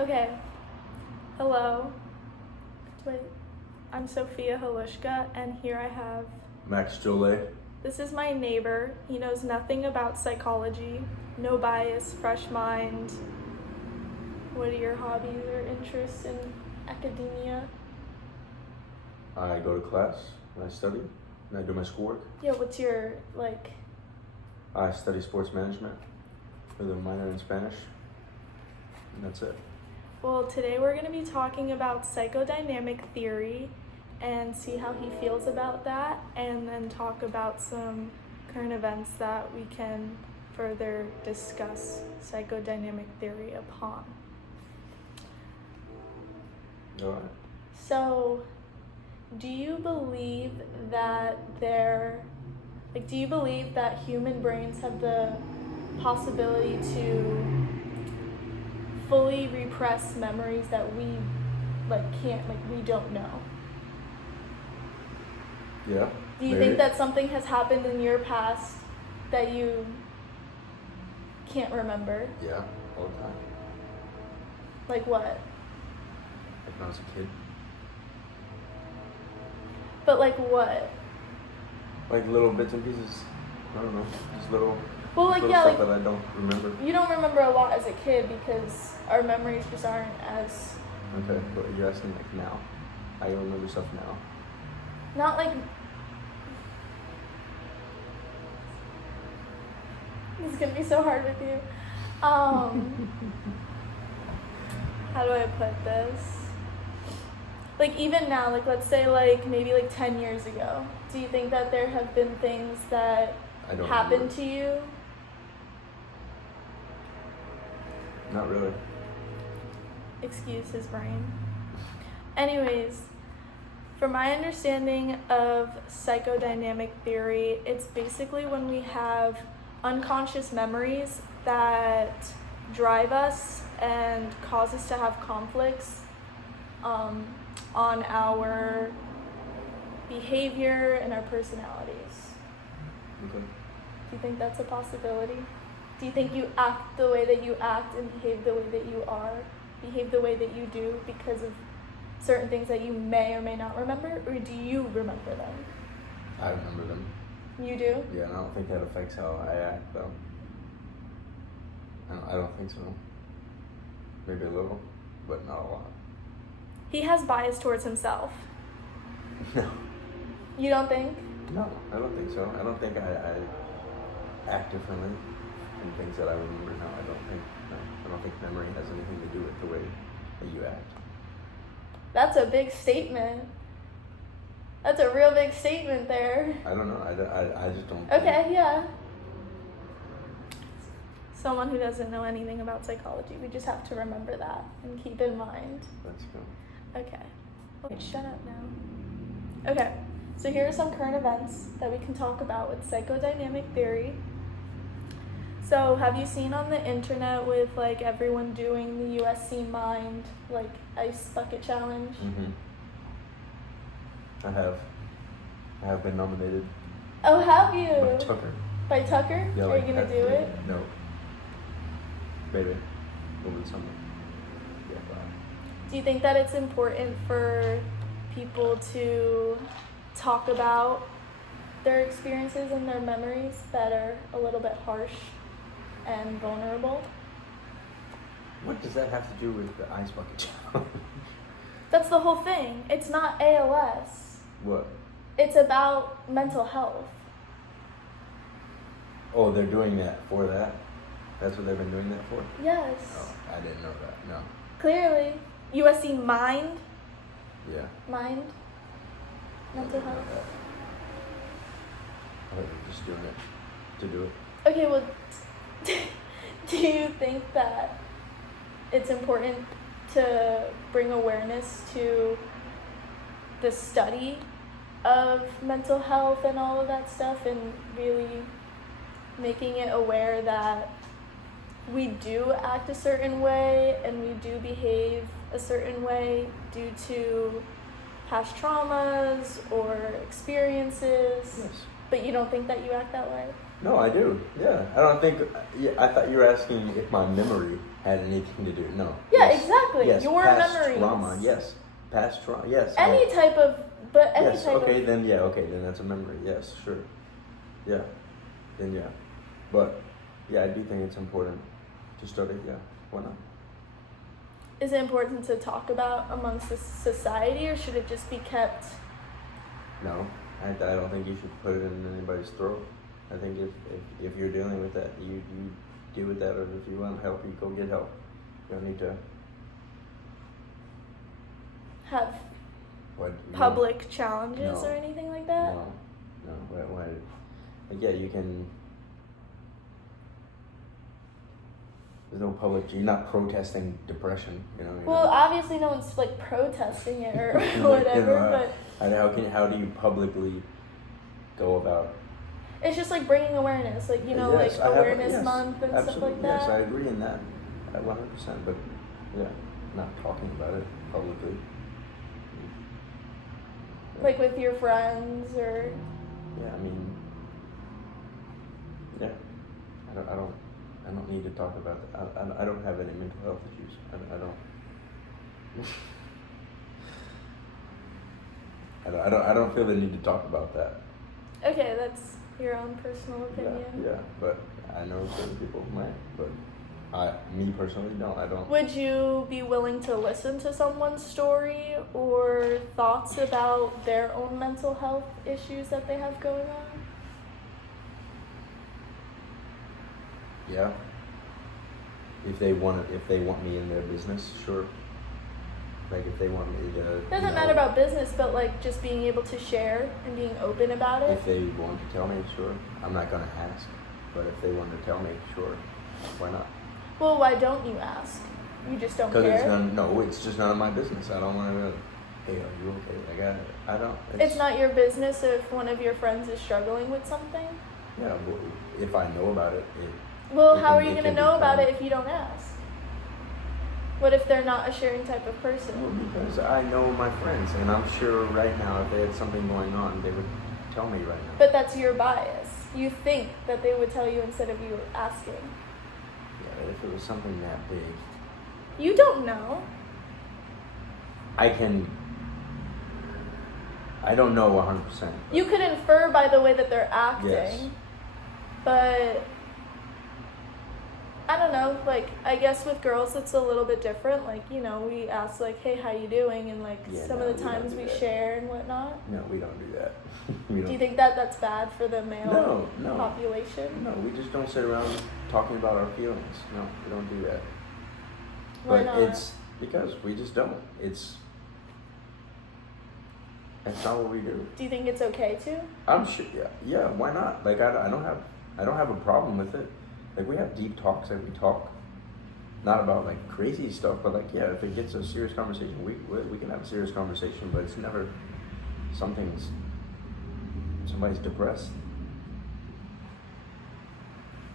Okay. Hello. Wait. I'm Sophia Halushka, and here I have... Max Jolie. This is my neighbor. He knows nothing about psychology. No bias, fresh mind. What are your hobbies or interests in academia? I go to class and I study and I do my schoolwork. Yeah, what's your, I study sports management with a minor in Spanish, and that's it. Well, today we're going to be talking about psychodynamic theory and see how he feels about that, and then talk about some current events that we can further discuss psychodynamic theory upon. All right. So, do you believe that human brains have the possibility to fully repress memories that we we don't know? Yeah. Do you maybe. think that something has happened in your past that you can't remember? Yeah, all the time. Like what? Like when I was a kid. But like what? Like little bits and pieces. I don't know. Just little. Well, like, little yeah, stuff like that I don't remember. you don't remember a lot as a kid because our memories just aren't as Okay, but you're asking like now. I remember stuff now. not like. This is gonna be so hard with you. How do I put this? Like even now, like let's say like maybe like 10 years ago, do you think that there have been things that I don't happened remember. to you? Not really. Excuse his brain. Anyways, from my understanding of psychodynamic theory, it's basically when we have unconscious memories that drive us and cause us to have conflicts on our behavior and our personalities. Okay. Do you think that's a possibility? Do you think you act the way that you act and behave the way that you are, behave the way that you do because of certain things that you may or may not remember, or do you remember them? I remember them. You do? Yeah, and I don't think that affects how I act though. I don't think so. Maybe a little, but not a lot. He has bias towards himself. No. You don't think? No, I don't think so. I don't think I act differently in things that I remember now. I don't think memory has anything to do with the way that you act. That's a big statement. That's a real big statement there. I don't know. I just don't. Okay, yeah. Someone who doesn't know anything about psychology, we just have to remember that and keep in mind. Let's go. Okay. Wait, shut up now. Okay, so here are some current events that we can talk about with psychodynamic theory. So have you seen on the internet with like everyone doing the USC Mind like ice bucket challenge? Mm-hmm. I have been nominated. Oh, have you? By Tucker. By Tucker? Yeah, Are you gonna do it? No. Maybe. Over the summer. Yeah, bye. Do you think that it's important for people to talk about their experiences and their memories that are a little bit harsh and vulnerable? What does that have to do with the ice bucket challenge? That's the whole thing. It's not ALS. What? It's about mental health. Oh, they're doing that for that? That's what they've been doing that for? Yes. Oh, I didn't know that. No. Clearly. USC Mind? Yeah. Mind? Mental health? I thought they were just doing it to do it. Okay, well, do you think that it's important to bring awareness to the study of mental health and all of that stuff, and really making it aware that we do act a certain way and we do behave a certain way due to past traumas or experiences? Yes. But you don't think that you act that way? No, I do. Yeah. I don't think. Yeah, I thought you were asking if my memory had anything to do. No. Yeah, Yes. exactly. Exactly. Yes, Your past memories. trauma. Yes, past trauma. Yes. Any type of, but any yes. type Okay. of. Then yeah. Okay. Then that's a memory. Yes. Sure. Yeah. Then yeah. But yeah, I do think it's important to study. Yeah. Why not? Is it important to talk about amongst the society, or should it just be kept? No, I don't think you should put it in anybody's throat. I think if you're dealing with that, you deal with that, or if you want help, you go get help. You don't need to Have what public challenges No. or anything like that? No. Why? Like, yeah, you can. There's no public. You're not protesting depression, you know. Well, obviously no one's like protesting it or whatever, but how do you publicly go about? it's just like bringing awareness, like Yes, like I have- awareness yes, month and stuff absolutely, like that. Yes, I agree in that, 100%. But yeah, not talking about it publicly. Like with your friends or. Yeah, I mean, yeah, I don't need to talk about that. I don't have any mental health issues. I don't. I don't feel the need to talk about that. Okay, that's your own personal opinion. Yeah, but I know certain people might, but me personally, no, I don't. Would you be willing to listen to someone's story or thoughts about their own mental health issues that they have going on? Yeah. If they want me in their business, sure. Like if they want me to. Doesn't matter about business, but like just being able to share and being open about it. If they want to tell me, sure. I'm not gonna ask, but if they want to tell me, sure. Why not? Well, why don't you ask? You just don't care? Because it's just none of my business. I don't want to. Hey, are you okay? I don't. It's not your business if one of your friends is struggling with something? Yeah, well, if I know about it. Well, how are you going to know about it if you don't ask? What if they're not a sharing type of person? Well, because I know my friends, and I'm sure right now if they had something going on, they would tell me right now. But that's your bias. You think that they would tell you instead of you asking. Yeah, if it was something that big. You don't know. I don't know 100%. You could infer by the way that they're acting. Yes. But I don't know, like I guess with girls it's a little bit different. Like, you know, we ask like, hey, how you doing? And like some of the times we share and whatnot. No, we don't do that. Do you think that that's bad for the male population? No, we just don't sit around talking about our feelings. No, we don't do that. Why not? It's because we just don't. That's not what we do. Do you think it's okay to? I'm sure. Yeah. Why not? Like I don't have a problem with it. Like we have deep talks that we talk, not about like crazy stuff, but like yeah, if it gets a serious conversation, we can have a serious conversation, but it's never somebody's depressed,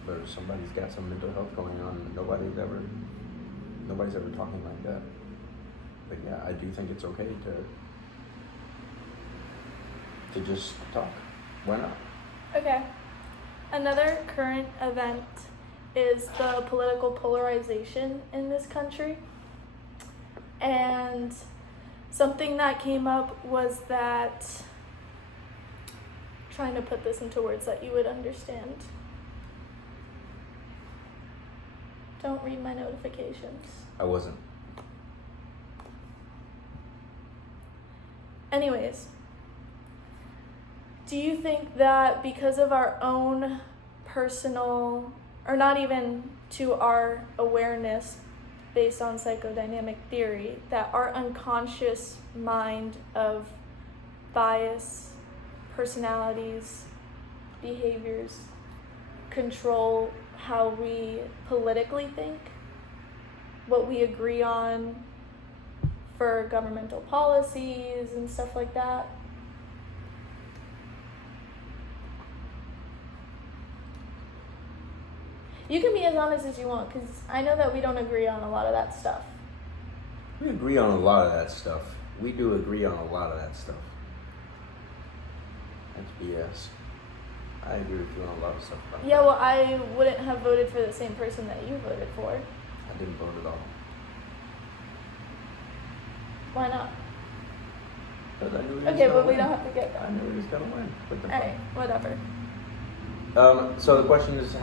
or somebody's got some mental health going on. And nobody's ever talking like that. But yeah, I do think it's okay to just talk. Why not? Okay. Another current event is the political polarization in this country. And something that came up was that, trying to put this into words that you would understand. Don't read my notifications. I wasn't. Anyways, do you think that because of our own personal, or not even to our awareness based on psychodynamic theory, that our unconscious mind of bias, personalities, behaviors control how we politically think, what we agree on for governmental policies and stuff like that? You can be as honest as you want, because I know that we don't agree on a lot of that stuff. We agree on a lot of that stuff. We do agree on a lot of that stuff. That's BS. I agree with you on a lot of stuff. Yeah, well, I wouldn't have voted for the same person that you voted for. I didn't vote at all. Why not? Because I knew he was Okay, gonna but we win. don't have to get I that. knew he was gonna win. What the fuck? Alright, whatever. So the question is,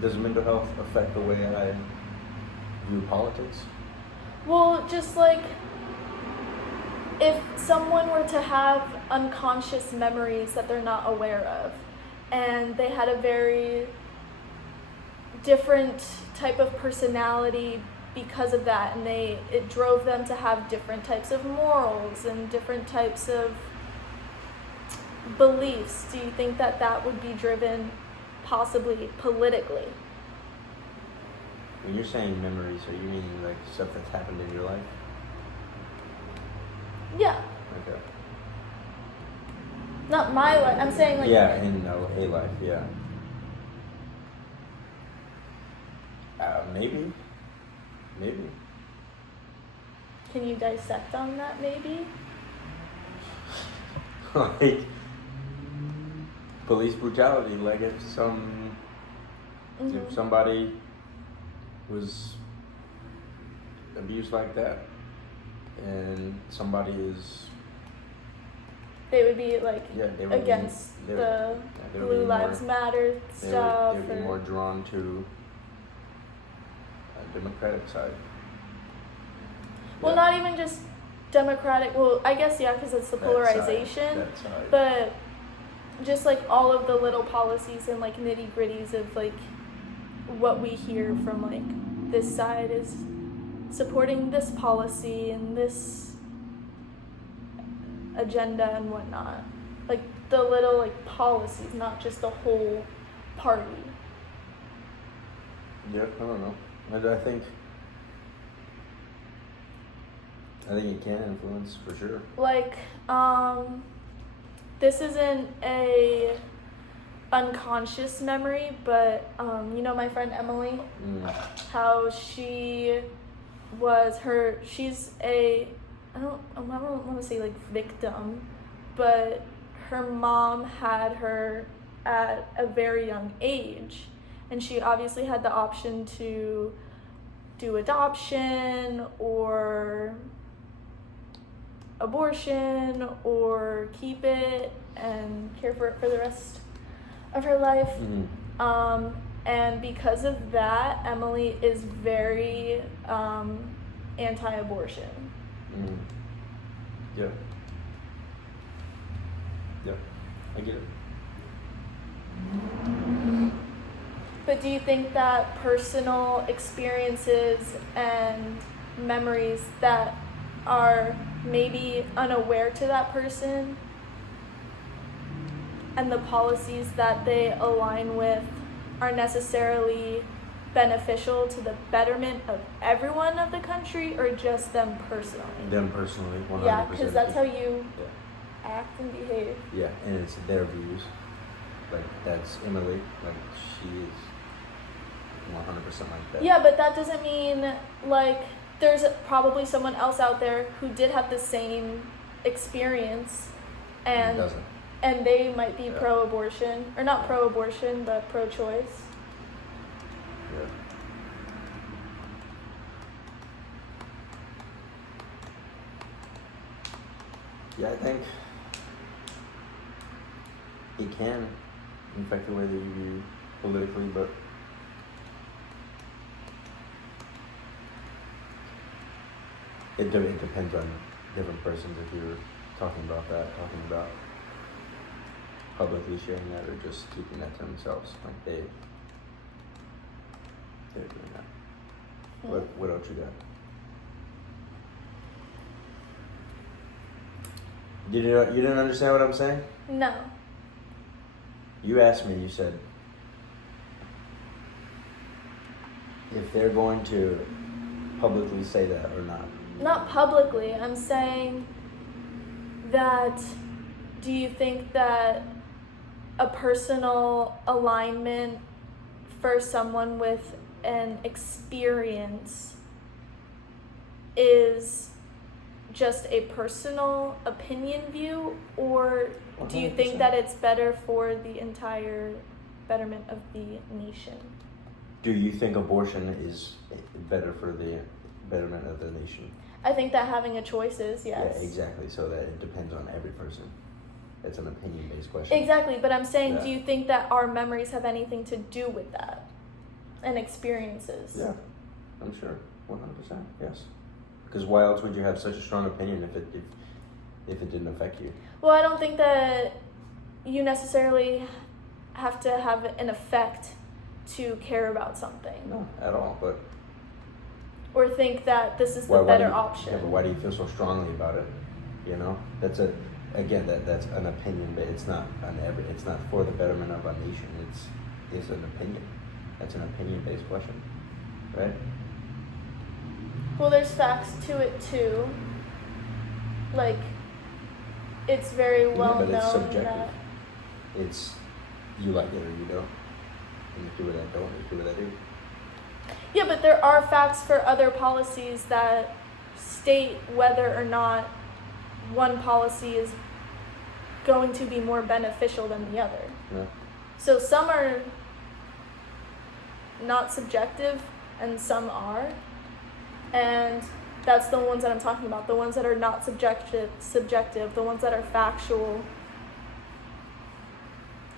does mental health affect the way I view politics? Well, just like if someone were to have unconscious memories that they're not aware of, and they had a very different type of personality because of that, and it drove them to have different types of morals and different types of beliefs, do you think that that would be driven possibly politically? When you're saying memories, are you meaning like stuff that's happened in your life? Yeah, Okay. not my life. I'm saying like Yeah, in a life, yeah. Maybe. Can you dissect on that maybe? Like police brutality. Like if Mhm. somebody was abused like that, and somebody is They would be like they would against be, the they would Blue be Lives more, Matter stuff. They would be more drawn to a Democratic side. Well, Yeah. not even just Democratic. Well, I guess yeah, because it's the That polarization. That side. But just like all of the little policies and like nitty gritties of like what we hear from like this side is supporting this policy and this agenda and whatnot. Like the little like policies, not just the whole party. Yeah, I don't know. I think it can influence for sure. Like, this isn't a unconscious memory, but you know my friend Emily, how she's I don't want to say like victim, but her mom had her at a very young age, and she obviously had the option to do adoption or abortion or keep it and care for it for the rest of her life. And because of that, Emily is very anti-abortion. Yeah. Yeah, I get it. But do you think that personal experiences and memories that are maybe unaware to that person and the policies that they align with are necessarily beneficial to the betterment of everyone of the country or just them personally? Them personally, 100%. Yeah, because that's how you act and behave. Yeah, and it's their views. Like, that's Emily. Like, she is 100% like that. Yeah, but that doesn't mean, like, there's probably someone else out there who did have the same experience and doesn't. And they might be pro-abortion, or not pro-abortion, but pro-choice. Yeah. Yeah, I think it can affect the way that you view politically, but it depends on different persons if you're talking about publicly sharing that or just keeping that to themselves. Like they're doing that. What else you got? You didn't understand what I'm saying? No. You asked me, you said, if they're going to publicly say that or not. Not publicly. I'm saying that, do you think that a personal alignment for someone with an experience is just a personal opinion view, or do you think 100%. that it's better for the entire betterment of the nation? Do you think abortion is better for the betterment of the nation. I think that having a choice is, yes. Yeah, exactly. So that it depends on every person. It's an opinion-based question. Exactly, but I'm saying, Yeah. do you think that our memories have anything to do with that? And experiences? Yeah, I'm sure. 100%, yes. Because why else would you have such a strong opinion if it didn't affect you? Well, I don't think that you necessarily have to have an effect to care about something. No, at all. But or think that this is the better option. Yeah, but why do you feel so strongly about it? You know, that's that's an opinion, but it's not it's not for the betterment of a nation. It's an opinion. That's an opinion-based question, right? Well, there's facts to it too. Like, it's very well but known it's subjective. that It's you like it or you don't. And you do what I don't, you do what I do. yeah, but there are facts for other policies that state whether or not one policy is going to be more beneficial than the other. Yeah. So some are not subjective and some are. And that's the ones that I'm talking about. The ones that are not subjective, the ones that are factual.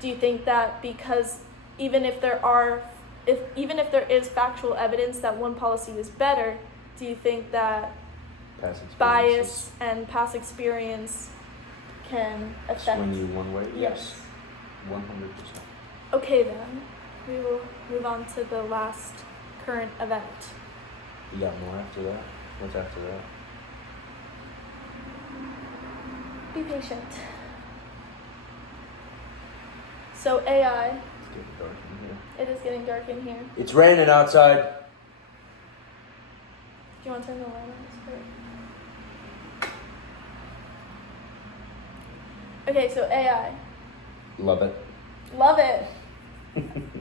Do you think that because even if there is factual evidence that one policy is better, do you think that bias and past experience can affect swing you one way? Yes. 100%. Okay then, we will move on to the last current event. You got more after that? What's after that? Be patient. So AI, It's getting dark in here. it is getting dark in here. It's raining outside. Do you want to turn the light on? Okay, so AI. Love it. Love it.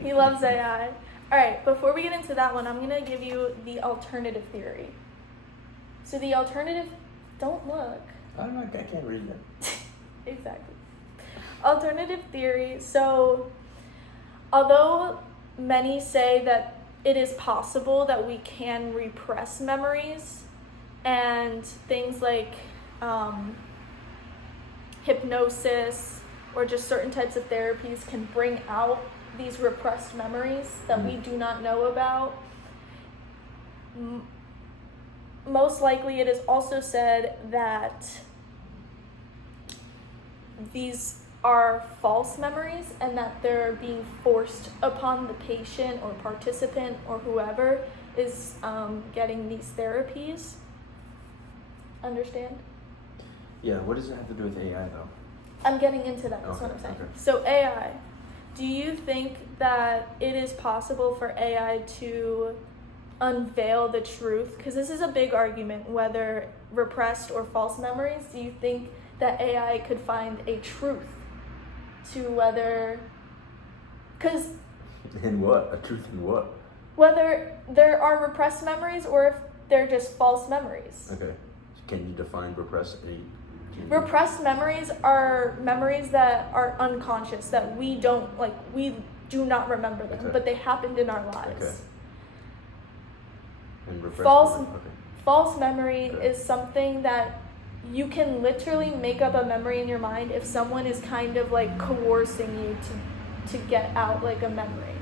He loves AI. Alright, before we get into that one, I'm going to give you the alternative theory. So the alternative, don't look. I can't read that. Exactly. Alternative theory. So, although many say that it is possible that we can repress memories and things like hypnosis or just certain types of therapies can bring out these repressed memories that we do not know about, most likely it is also said that these are false memories and that they're being forced upon the patient or participant or whoever is getting these therapies. Understand? Yeah, what does it have to do with AI though? I'm getting into that, that's what I'm saying. Okay. So AI, do you think that it is possible for AI to unveil the truth? Because this is a big argument, whether repressed or false memories. Do you think that AI could find a truth to whether, because In what? A truth in what? whether there are repressed memories or if they're just false memories. Okay. Can you define repress Repressed memories are memories that are unconscious, that we do not remember them, Okay. but they happened in our lives. Okay. And repress False memory? Okay. False memory Okay. is something that you can literally make up a memory in your mind if someone is kind of like coercing you to get out like a memory.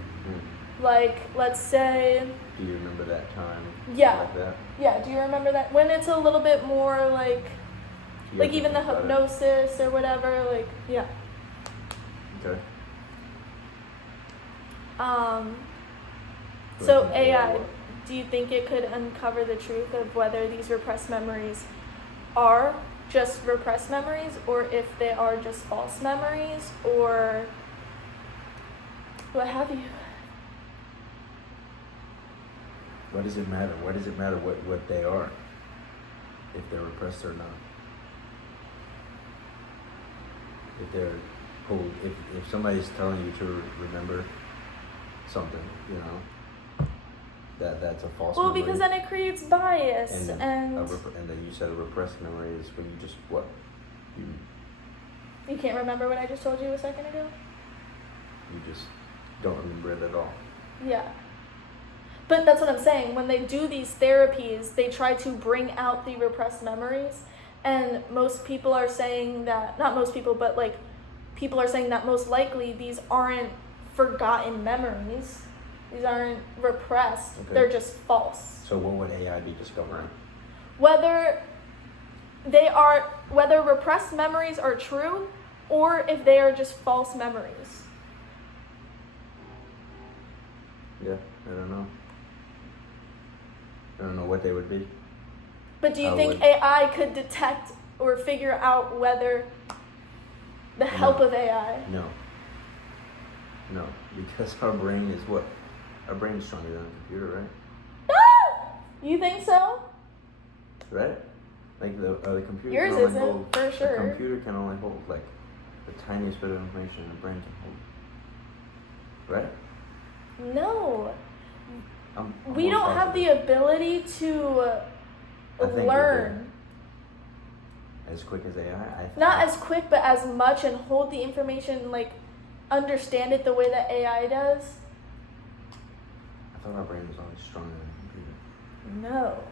Like, let's say, Do you remember that time? Yeah. Like that? yeah, do you remember that? When it's a little bit more like You have to even the think about it. hypnosis or whatever, like, yeah. Okay. So Okay, AI, what? do you think it could uncover the truth of whether these repressed memories are just repressed memories or if they are just false memories or what have you? What does it matter? What does it matter what they are? If they're repressed or not? If they're told, if somebody's telling you to remember something, you know, that's a false Well, memory. because then it creates bias and then and and then you said a repressed memory is when you just what? you can't remember what I just told you a second ago? You just don't remember it at all. Yeah. But that's what I'm saying. When they do these therapies, they try to bring out the repressed memories. And most people are saying that, not most people, but like people are saying that most likely these aren't forgotten memories. These aren't repressed. Okay. They're just false. So what would AI be discovering? Whether repressed memories are true or if they are just false memories. Yeah, I don't know. I don't know what they would be. But do you think AI could detect or figure out whether the help of AI? No. No, because our brain is what? Our brain is stronger than a computer, right? Ah! You think so? Right? Like the computer Yours can only isn't, hold, for sure. The computer can only hold like the tiniest bit of information the brain can hold. Right? No. I'm We don't have the ability to I think we learn. As quick as AI? Not as quick, but as much, and hold the information, like, understand it the way that AI does. I thought our brain was always stronger than a computer. No.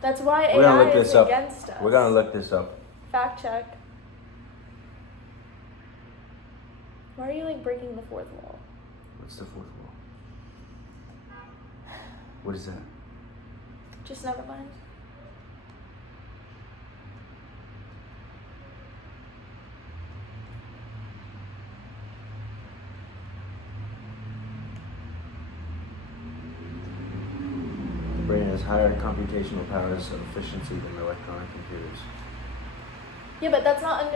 That's why We're gonna AI look is this up. against us. We're gonna look this up. Fact check. Why are you, like, breaking the fourth wall? What's the fourth wall? What is that? Just never mind. The brain has higher computational powers of efficiency than electronic computers. Yeah, but that's not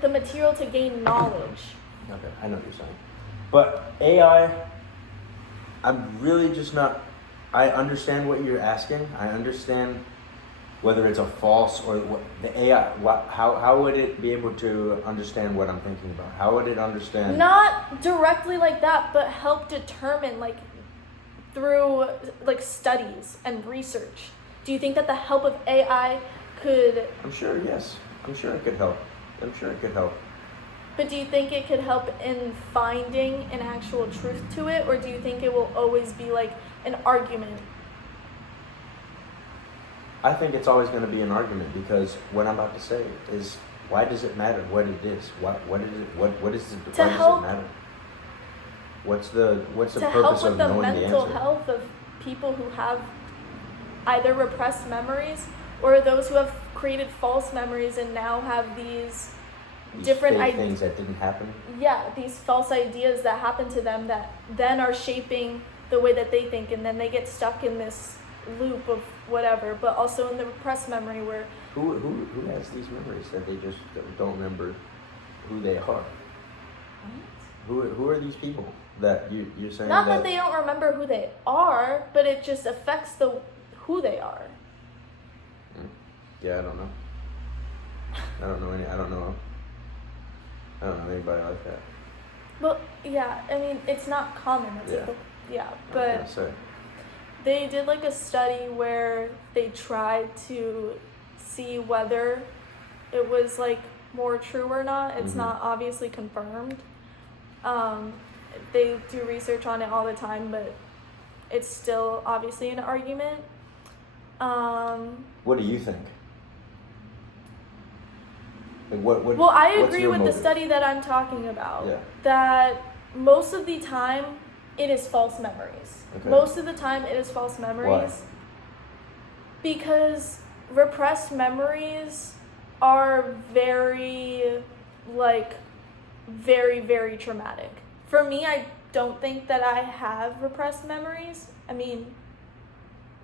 the material to gain knowledge. Okay, I know what you're saying. But AI, I'm really just not. I understand what you're asking. I understand whether it's a false or what the AI. How would it be able to understand what I'm thinking about? How would it understand? Not directly like that, but help determine, like, through, like, studies and research. Do you think that the help of AI could... I'm sure, yes. I'm sure it could help. But do you think it could help in finding an actual truth to it, or do you think it will always be like an argument? I think it's always going to be an argument because what I'm about to say is, why does it matter what it is? What is it? Why does it matter? What's the To purpose help with of the knowing the mental answer? health of people who have either repressed memories or those who have created false memories and now have these different things that didn't happen. Yeah, these false ideas that happen to them that then are shaping the way that they think, and then they get stuck in this loop of whatever. But also in the repressed memory where Who has these memories that they just don't remember who they are? Who are these people that you're saying? not that they don't remember who they are, but it just affects who they are. Yeah, I don't know. I don't know anybody like that. Well, yeah, I mean, it's not common. It's but they did like a study where they tried to see whether it was like more true or not. It's not obviously confirmed. They do research on it all the time, but it's still obviously an argument. What do you think? Like what Well, I what's agree your with motive? the study that I'm talking about. Yeah. That most of the time it is false memories. Okay. Most of the time it is false memories. Why? Because repressed memories are very, very traumatic. For me, I don't think that I have repressed memories. I mean,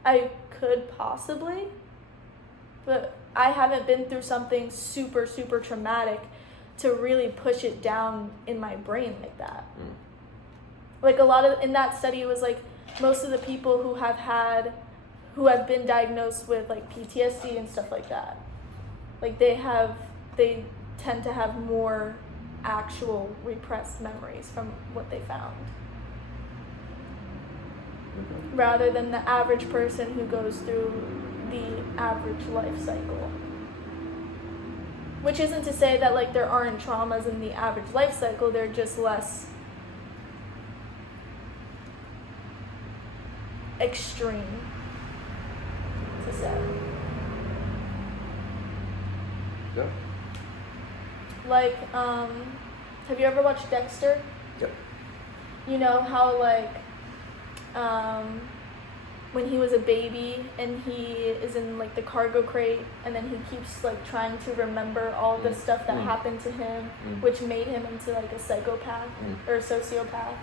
I could possibly, but I haven't been through something super, super traumatic to really push it down in my brain like that. Like in that study, it was like most of the people who have been diagnosed with like PTSD and stuff like that, like they tend to have more actual repressed memories from what they found. Rather than the average person who goes through the average life cycle. Which isn't to say that like there aren't traumas in the average life cycle, they're just less extreme to say. Yeah. Like, have you ever watched Dexter? Yep. You know how, like, when he was a baby and he is in, like, the cargo crate, and then he keeps, like, trying to remember all the stuff that happened to him, which made him into, like, a psychopath or a sociopath.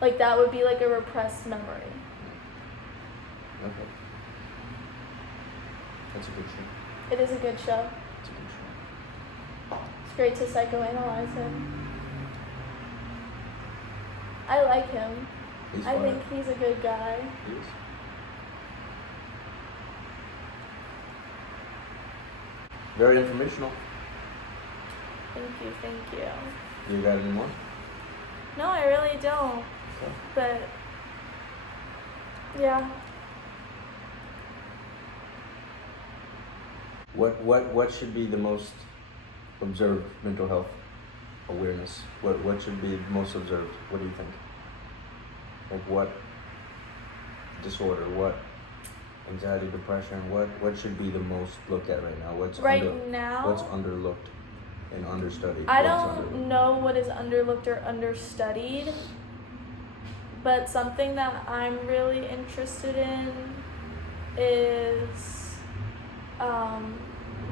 Like, that would be, like, a repressed memory. Okay. That's a good show. It is a good show. It's a good show. It's great to psychoanalyze him. I like him. He's I fun. think he's a good guy. He is. Very informational. Thank you. You got any more? No, I really don't. Okay. But, yeah. What should be the most observed mental health awareness? What should be most observed? What do you think? Like what disorder? What anxiety, depression? What should be the most looked at right now? What's underlooked and understudied? I don't know what is underlooked or understudied, but something that I'm really interested in is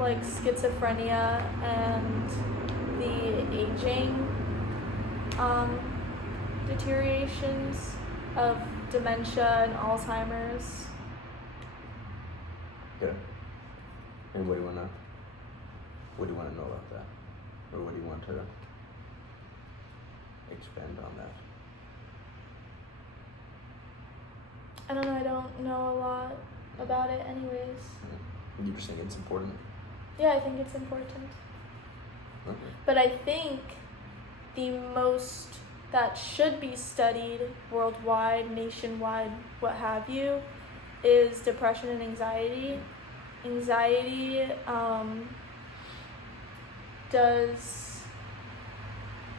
like schizophrenia and the aging deteriorations of dementia and Alzheimer's. Yeah. And what do you want to know about that? Or what do you want to expand on that? I don't know, I don't know a lot about it anyways. You just think it's important? Yeah, I think it's important. Okay. But I think the most that should be studied worldwide, nationwide, what have you, is depression and anxiety. Anxiety does,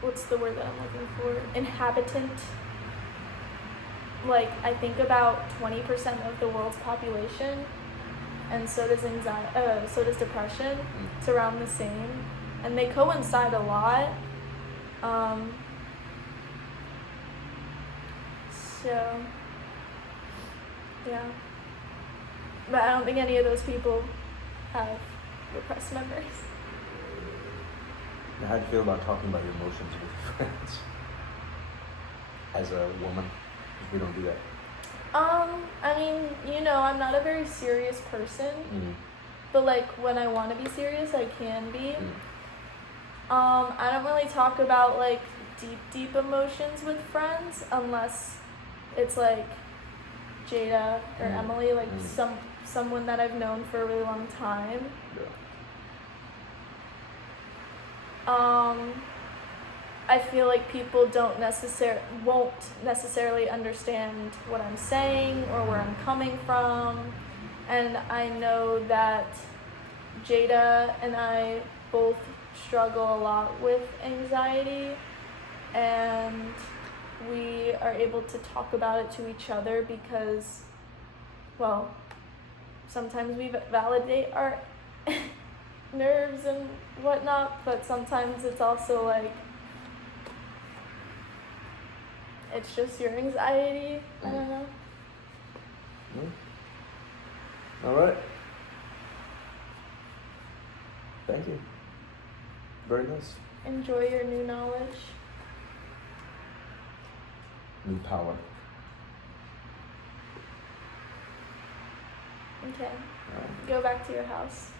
what's the word that I'm looking for? Inhabitant. Like, I think about 20% of the world's population, and so does so does depression. It's around the same, and they coincide a lot. So, yeah. But I don't think any of those people have repressed memories. Now, how do you feel about talking about your emotions with your friends? As a woman, because we don't do that. I mean, you know, I'm not a very serious person, but like when I want to be serious, I can be. I don't really talk about like deep emotions with friends unless it's like Jada or Emily, like someone that I've known for a really long time. I feel like people won't necessarily understand what I'm saying or where I'm coming from, and I know that Jada and I both struggle a lot with anxiety, and we are able to talk about it to each other because, well, sometimes we validate our nerves and whatnot, but sometimes it's also like, it's just your anxiety. I don't know. All right. Thank you. Very nice. Enjoy your new knowledge. New power. Okay. All right. Go back to your house.